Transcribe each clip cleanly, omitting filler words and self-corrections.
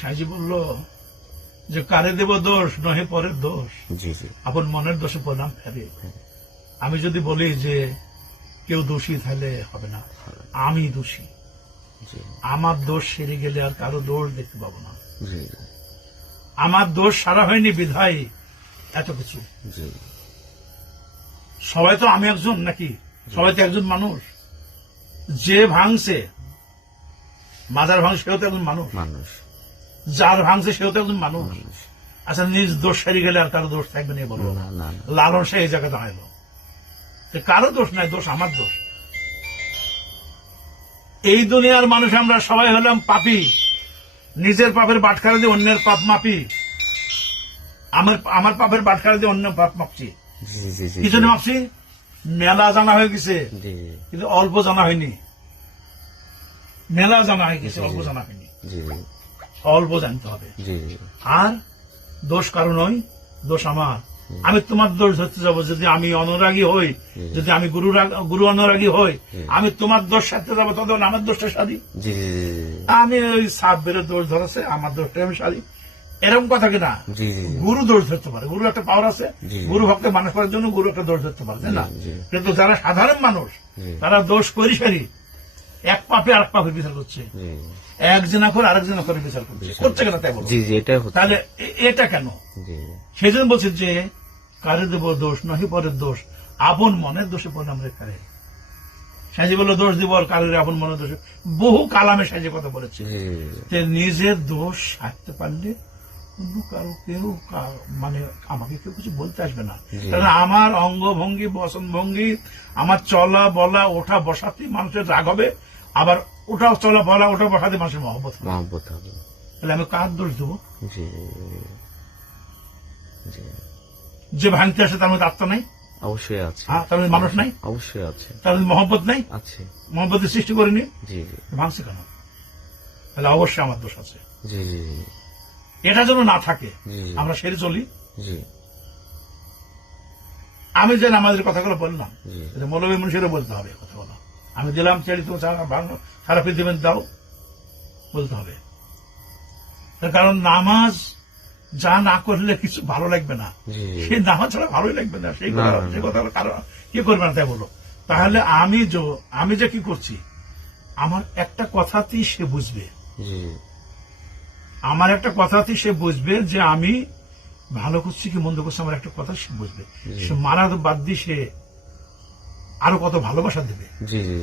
সাইজি বলল যে কারে দেব দোষ নহে পরের দোষ, জি জি আপন মনের দোষে প্রণাম ফেরে। আমি যদি বলি যে কেউ দোষী তাহলে হবে না, আমি দোষী। জি আমার দোষ সেরে গেলে আর কারো দোষ দেখতে পাবো না। জি আমার দোষ সারা হয়নি বিধায় এত কিছু। জি সবাই তো আমি একজন নাকি? সবাই তো একজন মানুষ। যে ভাঙছে, মাজার ভাঙছে সেও তো একজন মানুষ, মানুষ যার ভাঙছে সেও তো একজন মানুষ। মানুষ আচ্ছা, নিজ দোষ সারি গেলে আর কারো দোষ থাকবে না বলবো না না না। লালন সে এই জায়গায় দাঁড়াইলো যে কারো দোষ নাই, দোষ আমার দোষ। এই দুনিয়ার মানুষ আমরা সবাই হলাম পাপী, নিজের পাপের বাটখারা দিয়ে অন্যের পাপ মাপি। আমার পাপের বাটখারা দিয়ে অন্য পাপ মাপছি। জি জি জি কি জন্য মাপছি? মেলা জানা হয়ে গেছে, জি কিন্তু অল্প জানা হয়নি। মেলা জানা হয়ে গেছে, অল্প জানা হয়নি। জি অল্প জানতে হবে। জি আর দোষ কারো নয়, দোষ আমার। আমি তোমার দোষ ধরতে যাবো যদি আমি অনুরাগী হই, যদি আমি গুরু অনুরাগী হই, আমি তোমার দোষ সারতে যাবো, তখন আমার দোষটা সারি। জি আমি ওই সাব্বের দোষ ধরেছে, আমার দোষটা আমি সারি, এরকম কথা কিনা? জি জি গুরু দোষ ধরতে পারে, গুরু একটা পাওয়ার আছে। জি। গুরু ভক্ত মানুষ করার জন্য গুরু একটা দোষ ধরতে পারে, তাই না? জি। কিন্তু যারা সাধারণ মানুষ, জি। তারা দোষ করি সারি এক পাপে আরেক পাপে বিচার করছে, জি এক জেনা করে আরেক জেনা করে বিচার করছে। করছে কেন তাই বলো? জি জি এটাই হচ্ছে। তাহলে এটা কেন? জি সেই জন্য বলছে যে কারে দেব দোষ নহি পরের দোষ, আপন মনের দোষে প্রণাম রেখারে। সাজি বললো দোষ দিব আর কারের আপন মনের দোষে। বহু কালামে সাজি কথা বলেছে জি যে নিজের দোষ সারতে পারলে অন্য কারো কেউ মানে আমাকে কেউ কিছু বলতে আসবে না। কারণ আমার অঙ্গভঙ্গি বসন ভঙ্গি, আমার চলা বলা ওঠা বসাতে মানুষের রাগ হবে, আবার ওটা চলা বলা ওটা বসাতে মানুষের মহব্বত হবে। মহব্বত হবে। তাহলে আমি কার দোষ দেবো? জি জি যে ভাঙতে আসে তার মধ্যে আত্মা নাই, অবশ্যই আছে। হ্যাঁ, তার মধ্যে মানুষ নাই, অবশ্যই আছে। তার মধ্যে মহব্বত নাই, আছে। মহব্বতের সৃষ্টি করেনি, জি জি ভাঙছে কেন? তাহলে অবশ্যই আমার দোষ আছে। জি জি এটা যেন না থাকে, জি আমরা সেরে চলি। জি আমি যে আমাদের কথাগুলো বললাম, জি মৌলবী মানুষেরও বলতে হবে কথাগুলো। আমি দিলাম ছেড়ে তুমি সারা পৃথিবী দাও, বলতে হবে। তার কারণ নামাজ যা না করলে কিছু ভালো লাগবে না, জি সে নামাজ ছাড়া ভালোই লাগবে না। সেই কথা, না, না, সেই কথা কারণ কি করবে না তাই বলো। তাহলে আমি যে কি করছি, আমার একটা কথাতেই সে বুঝবে, জি আমার একটা কথাতেই সে বুঝবে যে আমি ভালো করছি কি মন্দ করছি, আমার একটা কথা সে বুঝবে। সে মারা বাদ দিয়ে সে আরো কত ভালোবাসা দেবে। জি জি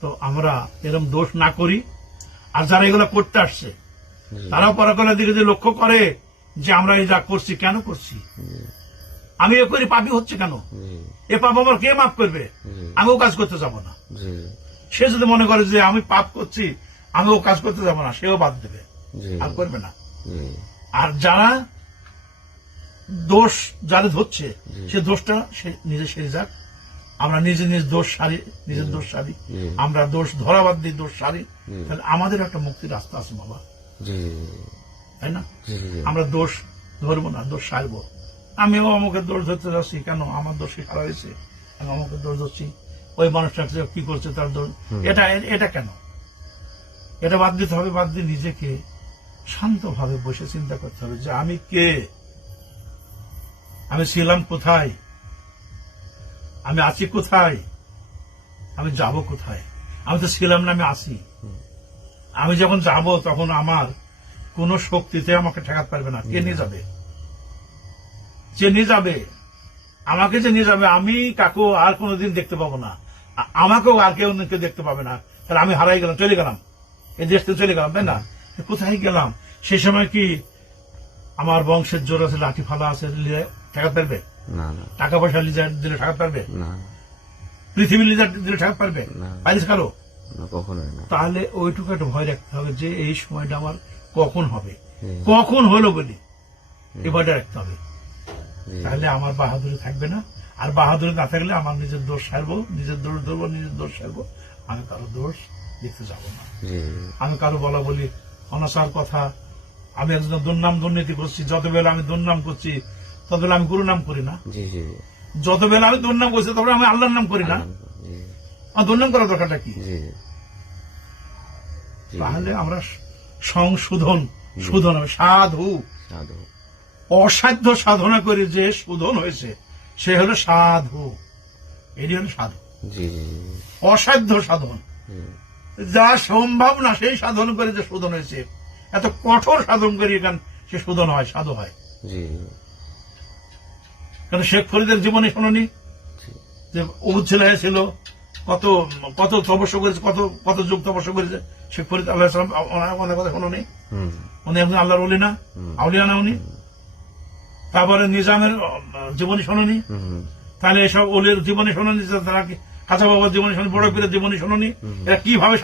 তো আমরা এরকম দোষ না করি। আর যারা এগুলো করতে আসছে তারাও পরাকলের দিকে যে লক্ষ্য করে যে আমরা এই যা করছি কেন করছি, আমি এ করি পাপই হচ্ছে কেন, এ পাপ আমার কে মাফ করবে, আমিও কাজ করতে যাব না। জি সে যদি মনে করে যে আমি পাপ করছি আমিও কাজ করতে যাব না, সেও বাদ দেবে, জি আর করবে না। জি আর যারা দোষ যাদের ধরছে সে দোষটা সে নিজে সেরে যাক, আমরা নিজে নিজ দোষ সারি, নিজের দোষ সারি, আমরা দোষ ধরা বাদ দিই, দোষ সারি, তাহলে আমাদের একটা মুক্তির রাস্তা আছে বাবা, জি তাই না? জি আমরা দোষ ধরবো না, দোষ সারবো। আমিও অমুকের দোষ ধরতে যাচ্ছি কেন, আমার দোষ কি খারাপ হয়েছে, আমি অমুকের দোষ ধরছি, ওই মানুষটা কি করছে তার দোষ, এটা কেন? এটা বাদ দিতে হবে। বাদ দিয়ে নিজেকে শান্তভাবে বসে চিন্তা করতে হবে যে আমি কে, আমি ছিলাম কোথায়, আমি আছি কোথায়, আমি যাব কোথায়। আমি তো ছিলাম না, আমি আছি। আমি যখন যাব তখন আমার কোন শক্তিতে আমাকে ঠেকাতে পারবে না। কে নিয়ে যাবে? যে নিয়ে যাবে, আমাকে যে নিয়ে যাবে, আমি কাকু আর কোনোদিন দেখতে পাবো না, আমাকেও আর কেউ দেখতে পাবে না। তাহলে আমি হারাই গেলাম, চলে গেলাম, এই দেশ থেকে চলে গেলাম, তাই না? কোথায় গেলাম? সেই সময় কি আমার বংশের জোর আছে, লাঠি ফালা আছে, ঠেকাতে পারবে? না না। টাকা পয়সা লিজার দিলে ঠেকাতে পারবে? না। পৃথিবীর লিজার দিলে ঠেকাতে পারবে? পারিস কারো? কখনোই না। তাহলে ওইটুকু একটা ভয় রাখতে হবে যে এই সময়টা আমার কখন হবে, কখন হলো বলি এই ভয়টা রাখতে হবে। তাহলে আমার বাহাদুরি থাকবে না। আর বাহাদুরি না থাকলে আমার নিজের দোষ সারবো, নিজের দোষ ধরবো, নিজের দোষ সারবো। আমি কারো দোষ দেখতে যাবো না। আমি কারো বলা বলি অনাচার কথা, আমি একজন দুর্নাম দুর্নীতি করছি, যতবেলা আমি দুর্নাম করছি ততবেলা আমি গুরু নাম করি না। যতবেলা আমি দুর্নাম করছি ততবেলা আমি আল্লাহর নাম করি না। আমার দুর্নাম করার দরকারটা কি? তাহলে আমরা সংশোধন শোধন হবে। সাধু সাধু। অসাধ্য সাধনা করে যে শোধন হয়েছে সে হলো সাধু। এটি হলো সাধু। জি জি অসাধ্য সাধন জি। যা সম্ভব না সেই সাধন করে যে শোধন হয়েছে, এত কঠোর সাধন করে এখান সে শোধন হয়, সাধু হয়। জি কারণ শেখ ফরিদের জীবনে শোনি জি। যে উহুদ ছিল কত কত তপস্যা করেছে, কত কত যুগ তপস্যা করেছে শেখ ফরিদ আল্লাহ সালাম। ওনার কথা শোনি, হুম উনি একজন আল্লাহর ওলি না, আউলিয়া না উনি? তারপরে নিজামের জীবনী শোনি, হুম তাহলে এসব ওলির জীবনী শোনি, তারা খাজা বাবার জীবনী শোনি, বড় পীরের জীবনী শোনি, এরা কিভাবে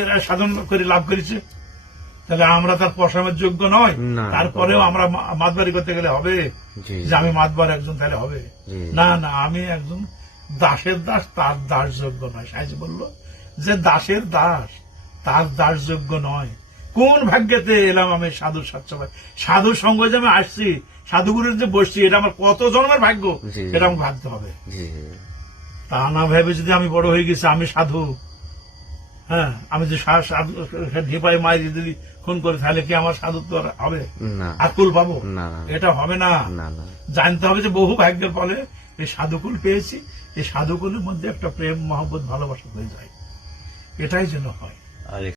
এরা সাধন করে লাভ করেছে? তাহলে আমরা তার পশমের যোগ্য নয়? না। তারপরেও আমরা মাতবাড়ি করতে গেলে হবে জি যে আমি মাতবার একজন, তাহলে হবে জি। না? না, আমি একজন দাসের দাস, তার দাস যোগ্য নয়। সাইজ বলল যে দাসের দাস তার দাস যোগ্য নয়। কোন ভাগ্যেতে এলাম আমি সাধুর সচ্ছভাই, সাধুর সঙ্গে যে আমি আসছি, সাধুগুরুর যে বসছি, এটা আমার কত জন্মের ভাগ্য, জি, জি। এটা আমাকে ভাবতে হবে। জি তা না ভেবে যদি আমি বড় হয়ে গেছি আমি সাধু, হ্যাঁ, আমি যে সাধু ঢেপাই মায়ের দিদি খুন করে, তাহলে কি আমার সাধুত্ব আর হবে? না আকুল পাবো? না না এটা হবে না। না না। জানতে হবে যে বহু ভাগ্যের ফলে এই সাধুকুল পেয়েছি, এই সাধুকুলের মধ্যে একটা প্রেম মহব্বত ভালোবাসা হয়ে যায়, এটাই যেন হয়। আর